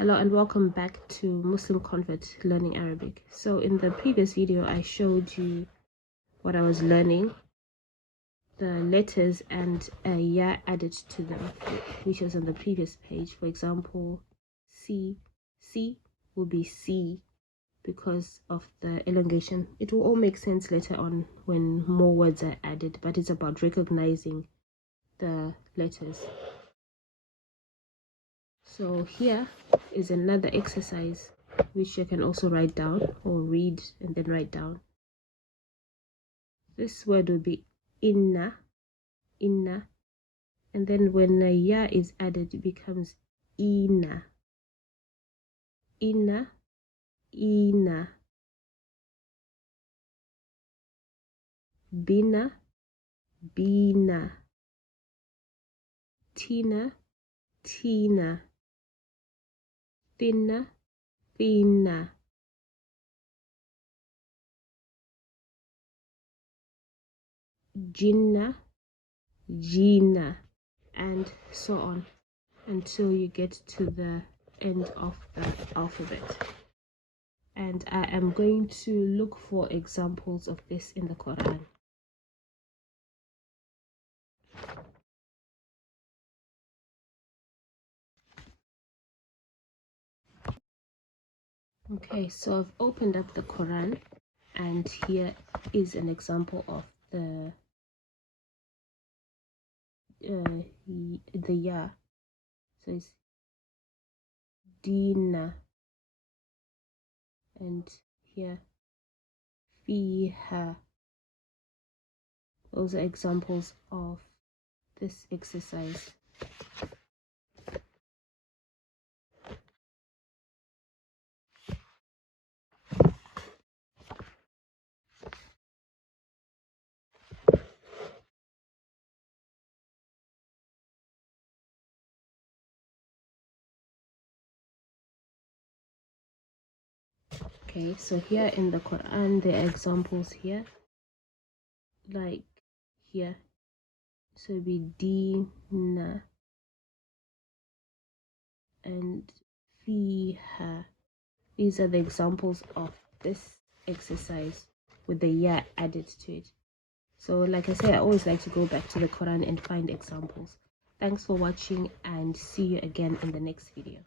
Hello and welcome back to Muslim Convert Learning Arabic. So in the previous video I showed you what I was learning, the letters and a ya added to them, which was on the previous page. For example, C will be C because of the elongation. It will all make sense later on when more words are added, but it's about recognizing the letters. So here is another exercise which you can also write down or read and then write down. This word will be inna, and then when a ya is added it becomes ina, bina, tina, thinna, jinna, and so on until you get to the end of the alphabet. And I am going to look for examples of this in the Quran. Okay, so I've opened up the Quran and here is an example of the ya. So it's dina, and here fiha. Those are examples of this exercise. Okay, so here in the Quran there are examples here, like here. So it'll be dina and fiha. These are the examples of this exercise with the ya added to it. So like I say, I always like to go back to the Quran and find examples. Thanks for watching and see you again in the next video.